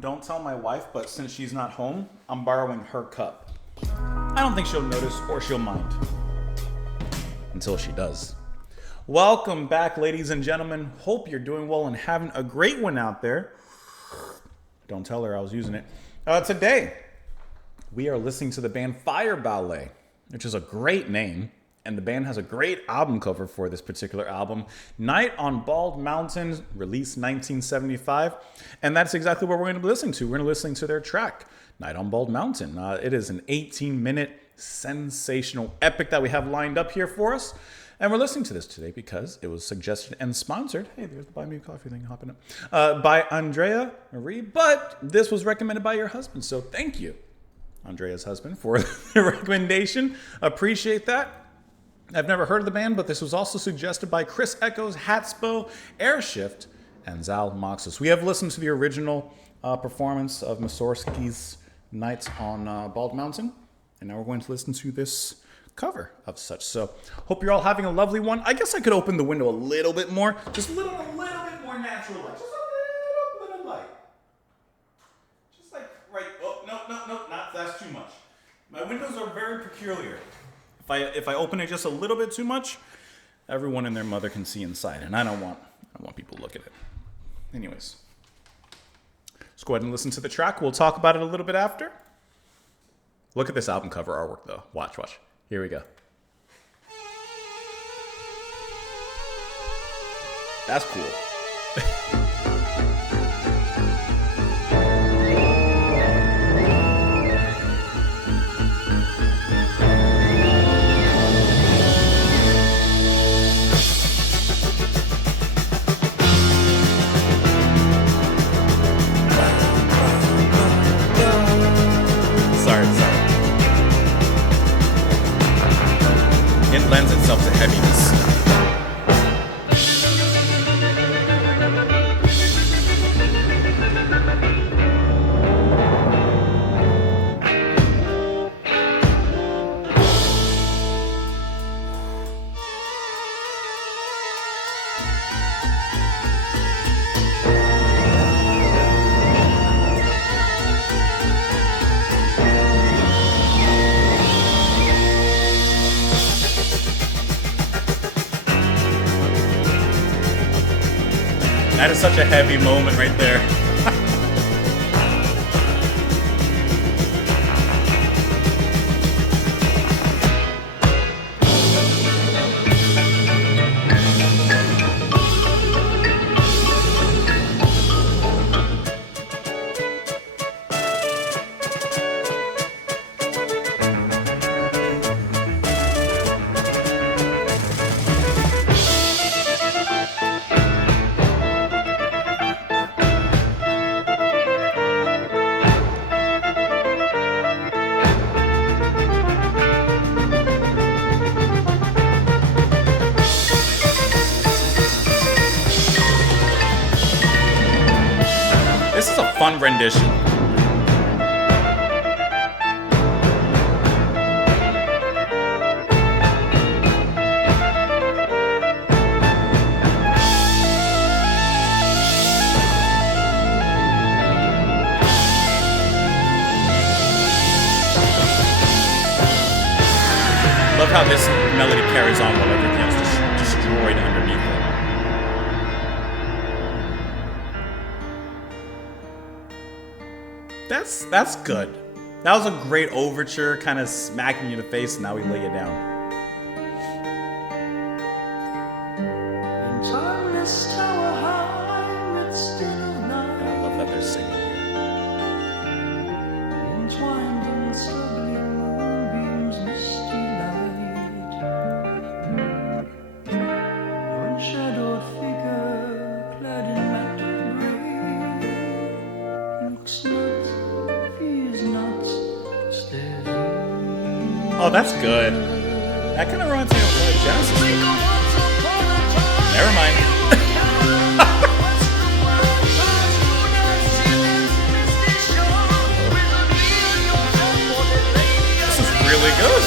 Don't tell my wife, but since she's not home, I'm borrowing her cup. I don't think she'll notice or she'll mind. Until she does. Welcome back, ladies and gentlemen. Hope you're doing well and having a great one out there. Don't tell her I was using it. Today, we are listening to the band Fireballet, which is a great name. And the band has a great album cover for this particular album. Night on Bald Mountain, released 1975. And that's exactly what we're going to be listening to. We're going to be listening to their track, Night on Bald Mountain. It is an 18-minute sensational epic that we have lined up here for us. And we're listening to this today because it was suggested and sponsored. Hey, there's the Buy Me a Coffee thing hopping up. By Andrea Marie. But this was recommended by your husband. So thank you, Andrea's husband, for the recommendation. Appreciate that. I've never heard of the band, but this was also suggested by Chris Echoes, Hatspo, Airshift, and Zal Moxus. We have listened to the original performance of Mussorgsky's Nights on Bald Mountain, and now we're going to listen to this cover of such. So, hope you're all having a lovely one. I guess I could open the window a little bit more, just a little bit more natural light, just a little bit of light. Just like right. Oh no, not that's too much. My windows are very peculiar. If I open it just a little bit too much, everyone and their mother can see inside, and I don't want people to look at it. Anyways, let's go ahead and listen to the track. We'll talk about it a little bit after. Look at this album cover artwork, though. Watch. Here we go. That's cool. It lends itself to heaviness. That is such a heavy moment right there. This is a fun rendition. Love how this melody carries on while everything else is destroyed underneath it. That's good. That was a great overture, kind of smacking you in the face, and now we lay it down. And I love that they're singing here. Oh, that's good. That kind of reminds me of Genesis. Never mind. This is really good.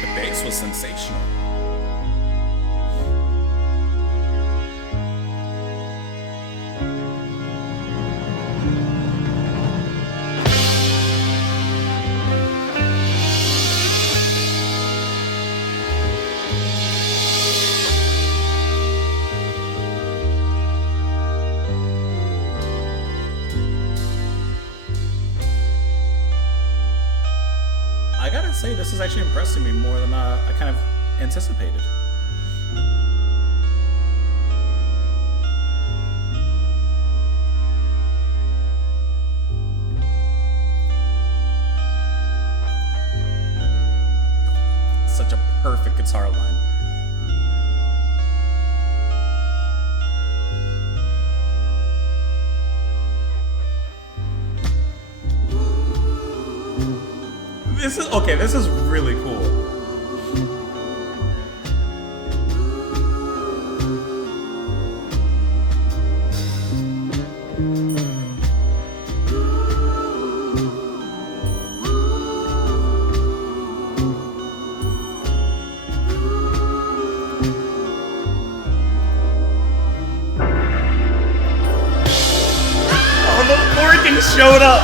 The bass was sensational. gotta say, this is actually impressing me more than I kind of anticipated. Such a perfect guitar line. This is really cool. Oh, the organ showed up.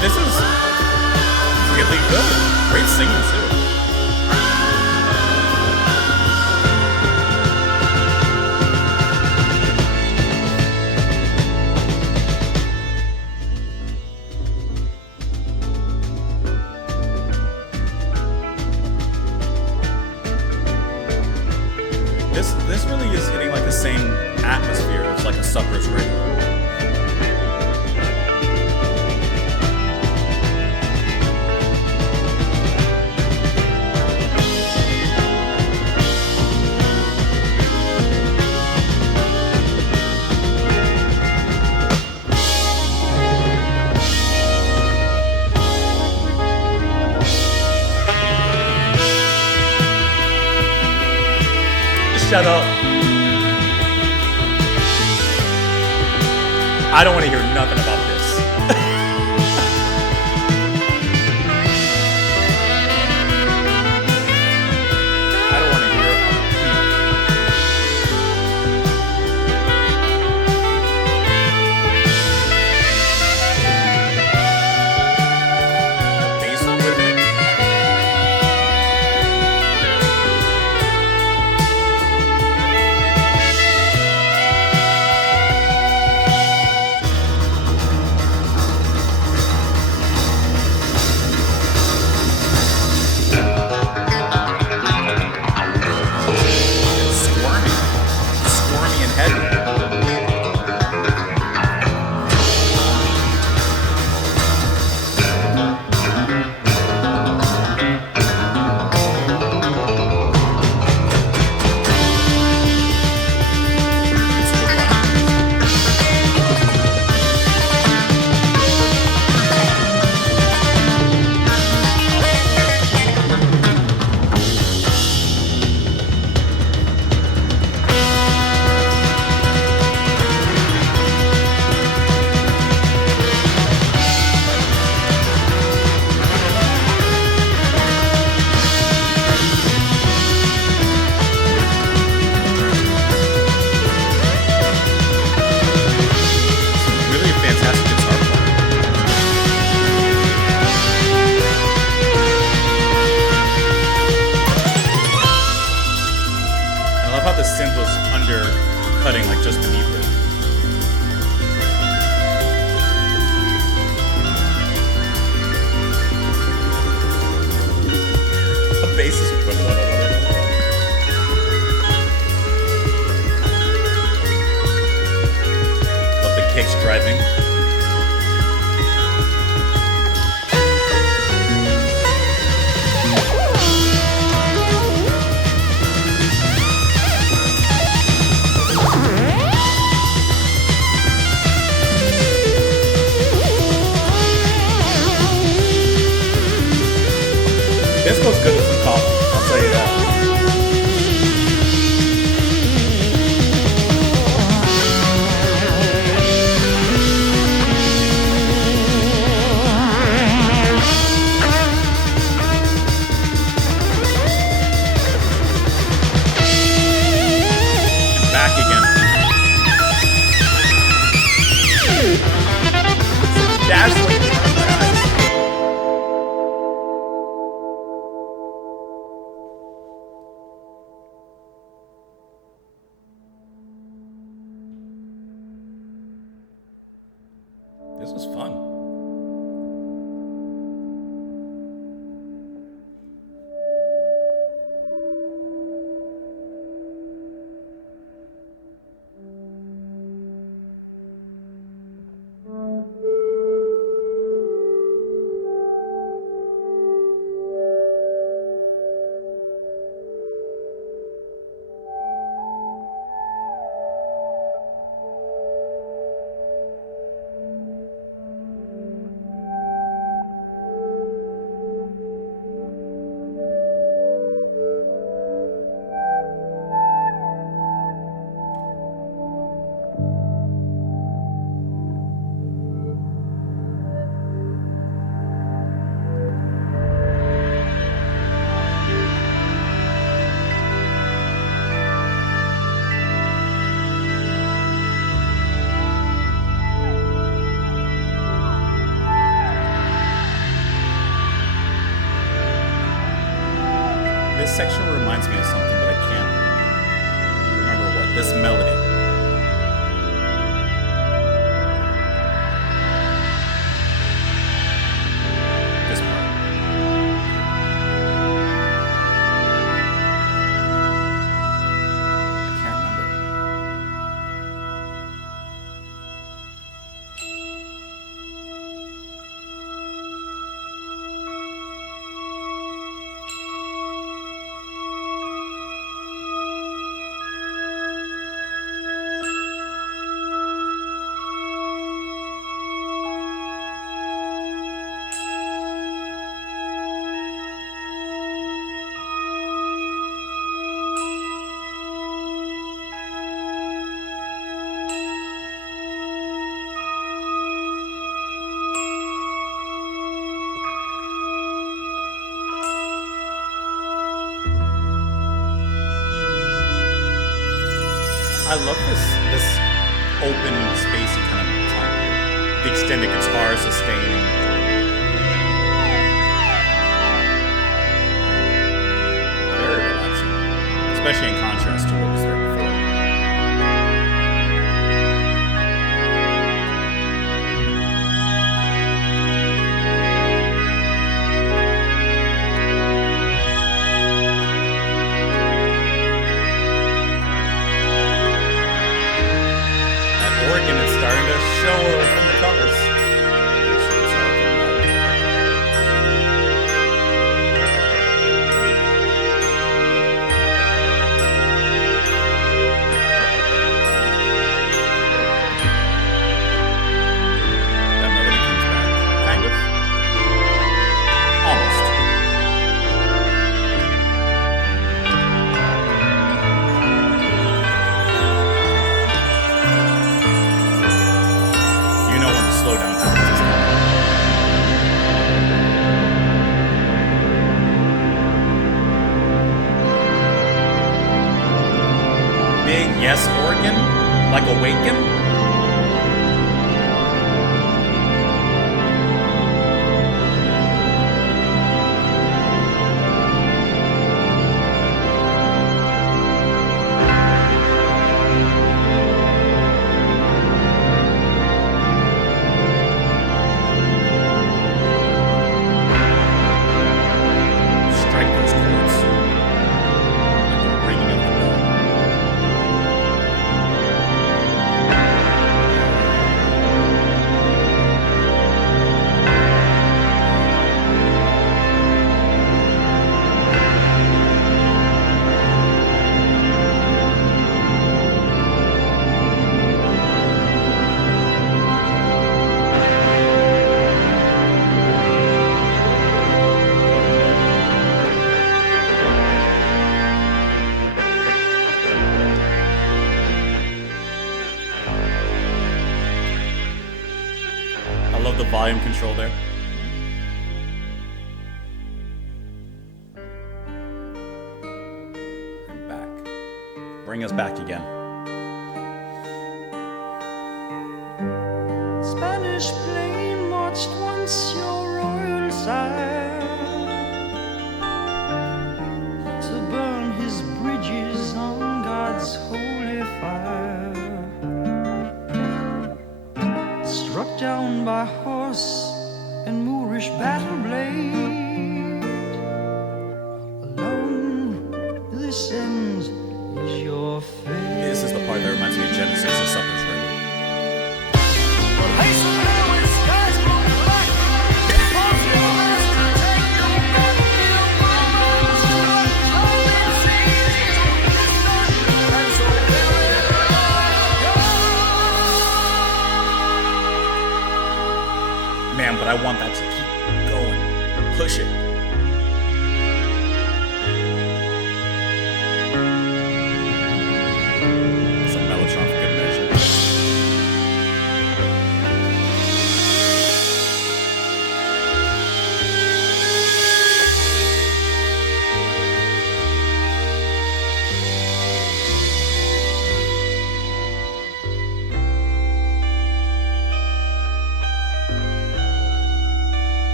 This is really good. Great singing too. This really is hitting like the same atmosphere as like a Supper's Ready. Shut up. I don't want to hear nothing about this. I don't want to hear about the bass with it. Squirmy and heavy. The synth was undercutting like just beneath it. The bass is love the kicks driving. This goes good with some coffee, I'll tell you that. And back again. It's dazzling. This was fun. This section reminds me of something, but I can't remember what. This melody. This part. I can't remember. I love this open, spacey kind of time. The extended guitar sustaining. Very relaxing, especially in contrast to what was there before. Organ is starting to show a few colors. That melody comes back, kind of. Almost. You know when the slowdown happens. Big yes organ, like Awaken. Strike those chords like the ringing of the bell. I love the volume control there. And back. Bring us back again. Spanish plane marched once your royal sire to burn his bridges on God's holy fire. struck down by horse and Moorish battle blade. Alone, this ends is your fate. This is the part that reminds me of Genesis, the supper's ready. Hasten now when skies grow black. Pause your last to take your battlefield moments. Come and see and so very Man, but I want that to keep going. Push it. Some Mellotron for good measure.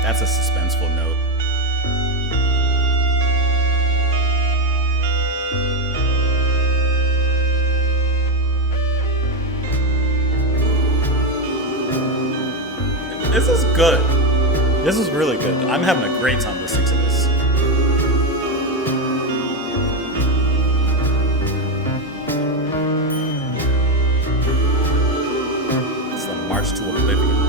That's a suspenseful note. This is good. This is really good. I'm having a great time listening to this. It's the March to Oblivion.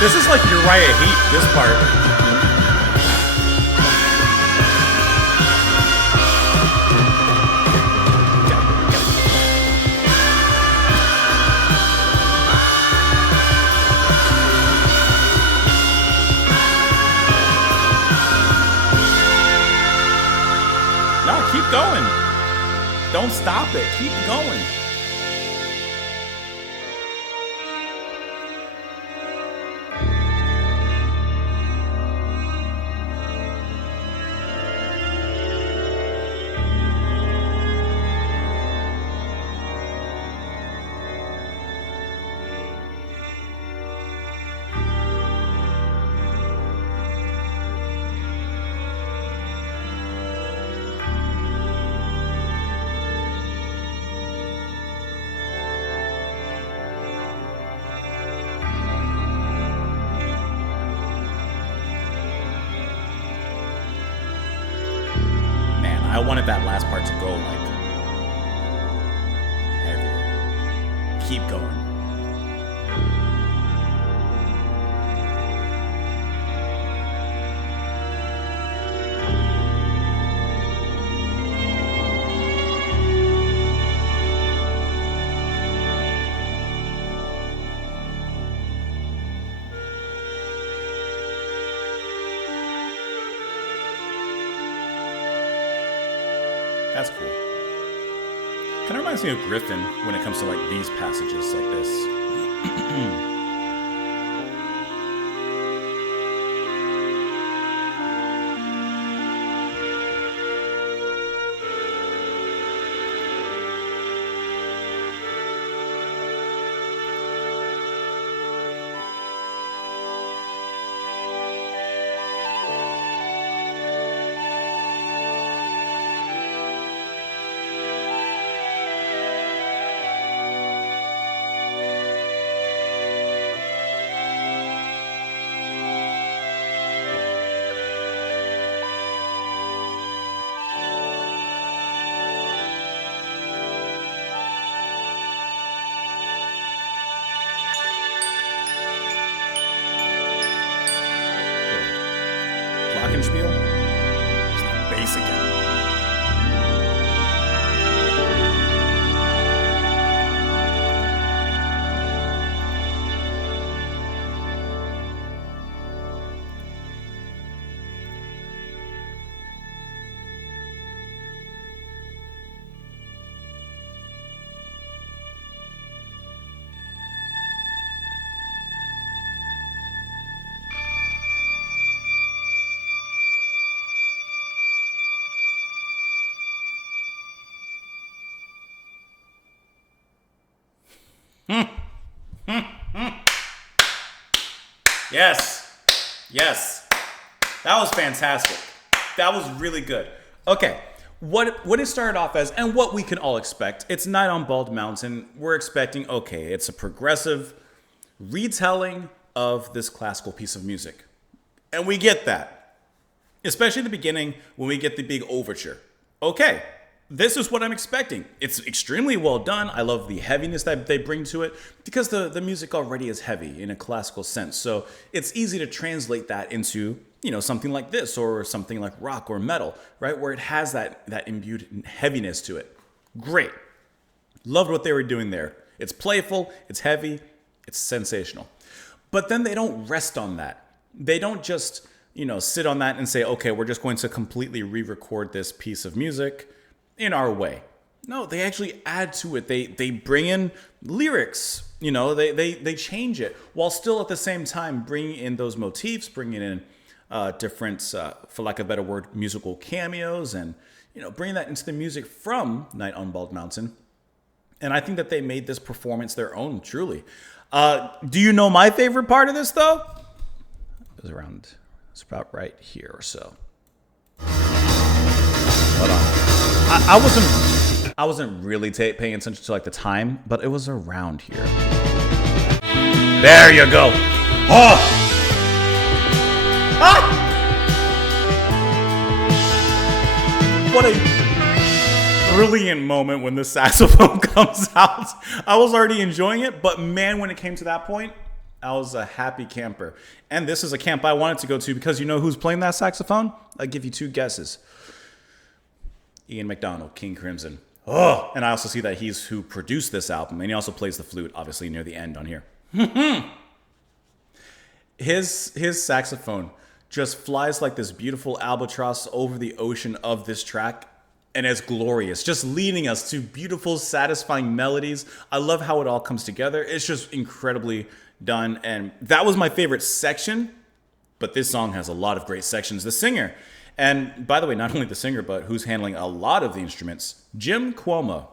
This is like Uriah Heep, this part. No, keep going. Don't stop it. Keep going. I wanted that last part to go like heavier. Keep going. That's cool. Kind of reminds me of Griffin when it comes to like these passages like this. Glockenspiel? It's that bass again. Yes. Yes. That was fantastic. That was really good. Okay. What it started off as, and what we can all expect, it's Night on Bald Mountain. We're expecting, okay, it's a progressive retelling of this classical piece of music. And we get that. Especially in the beginning when we get the big overture. Okay, this is what I'm expecting. It's extremely well done. I love the heaviness that they bring to it because the music already is heavy in a classical sense. So it's easy to translate that into, something like this or something like rock or metal, right? Where it has that imbued heaviness to it. Great. Loved what they were doing there. It's playful, it's heavy, it's sensational. But then they don't rest on that. They don't just, sit on that and say, okay, we're just going to completely re-record this piece of music in our way. No, they actually add to it. They bring in lyrics, they change it while still at the same time bringing in those motifs, bringing in different, for lack of a better word, musical cameos and, bringing that into the music from Night on Bald Mountain. And I think that they made this performance their own, truly. Do you know my favorite part of this, though? It's about right here or so. Hold on. I wasn't really paying attention to the time, but it was around here. There you go. Oh! Ah! What a brilliant moment when the saxophone comes out. I was already enjoying it, but man, when it came to that point, I was a happy camper. And this is a camp I wanted to go to because you know who's playing that saxophone? I'll give you two guesses. Ian McDonald, King Crimson. Oh, and I also see that he's who produced this album, and he also plays the flute, obviously, near the end on here. His saxophone just flies like this beautiful albatross over the ocean of this track, and it's glorious, just leading us to beautiful, satisfying melodies. I love how it all comes together. It's just incredibly done, and that was my favorite section, but this song has a lot of great sections. The singer, and by the way, not only the singer, but who's handling a lot of the instruments, Jim Cuomo,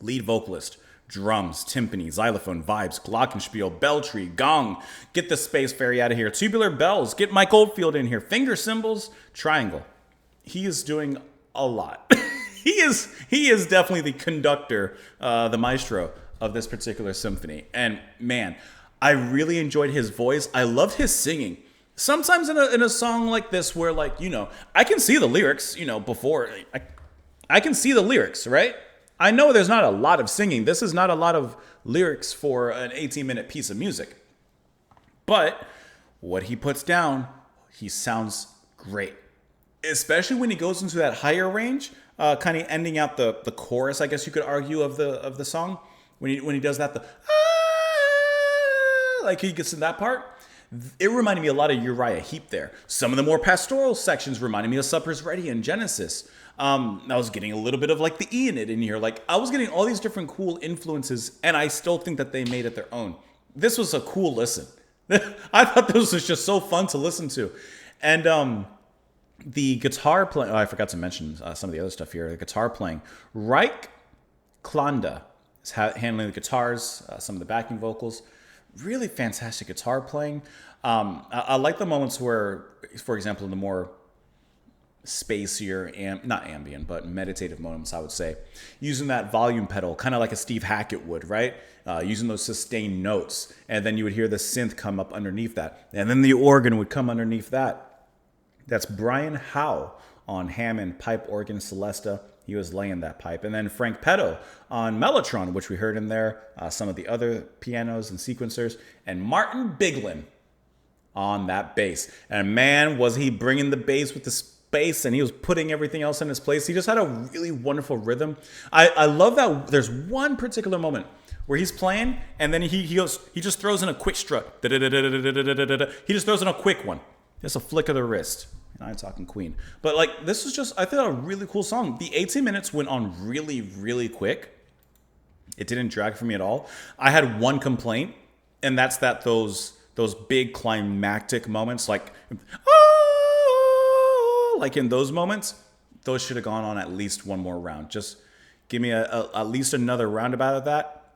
lead vocalist, drums, timpani, xylophone, vibes, glockenspiel, belltree, gong, get the space fairy out of here, tubular bells, get Mike Oldfield in here, finger cymbals, triangle. He is doing a lot. He is definitely the conductor, the maestro of this particular symphony. And man, I really enjoyed his voice. I loved his singing. Sometimes in a song like this where I can see the lyrics, before I can see the lyrics, right? I know there's not a lot of singing. This is not a lot of lyrics for an 18-minute piece of music. But what he puts down, he sounds great. Especially when he goes into that higher range, kind of ending out the chorus, I guess you could argue, of the song. When he does that, like he gets in that part, it reminded me a lot of Uriah Heep there. Some of the more pastoral sections reminded me of Supper's Ready and Genesis. I was getting a little bit of like the E in it in here. Like I was getting all these different cool influences, and I still think that they made it their own. This was a cool listen. I thought this was just so fun to listen to. And the guitar playing, I forgot to mention some of the other stuff here. The guitar playing, Reich Klanda is handling the guitars, some of the backing vocals. Really fantastic guitar playing. I like the moments where, for example, in the more spacier, not ambient, but meditative moments, I would say, using that volume pedal, kind of like a Steve Hackett would, right? Using those sustained notes. And then you would hear the synth come up underneath that. And then the organ would come underneath that. That's Brian Howe on Hammond pipe organ Celesta. He was laying that pipe. And then Frank Petto on Mellotron, which we heard in there, some of the other pianos and sequencers. And Martin Biglin on that bass. And man, was he bringing the bass with the space, and he was putting everything else in its place. He just had a really wonderful rhythm. I love that there's one particular moment where he's playing, and then he just throws in a quick strut. He just throws in a quick one. Just a flick of the wrist. And I'm talking Queen. But like, this was just, I thought, a really cool song. The 18 minutes went on really, really quick. It didn't drag for me at all. I had one complaint, and that's that those big climactic moments, like in those moments, those should have gone on at least one more round. Just give me at least another roundabout of that.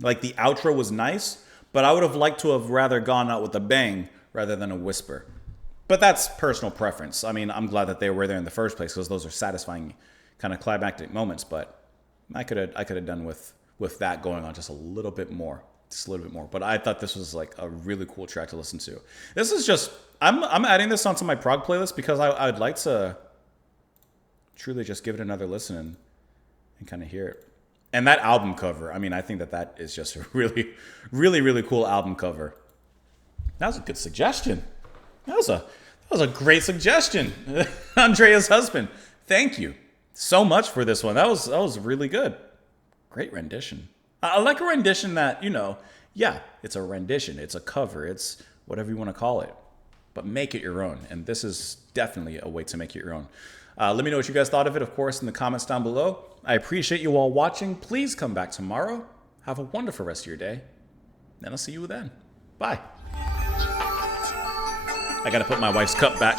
Like the outro was nice, but I would have liked to have rather gone out with a bang rather than a whisper. But that's personal preference. I mean, I'm glad that they were there in the first place because those are satisfying kind of climactic moments. But I could have done with that going on just a little bit more. Just a little bit more. But I thought this was like a really cool track to listen to. This is just, I'm adding this onto my prog playlist because I'd like to truly just give it another listen and kind of hear it. And that album cover, I mean, I think that is just a really, really, really cool album cover. That was a good suggestion. That was a great suggestion. Andrea's husband. Thank you so much for this one. That was really good. Great rendition. I like a rendition that, yeah, it's a rendition. It's a cover. It's whatever you want to call it. But make it your own. And this is definitely a way to make it your own. Let me know what you guys thought of it, of course, in the comments down below. I appreciate you all watching. Please come back tomorrow. Have a wonderful rest of your day. And I'll see you then. Bye. I gotta put my wife's cup back.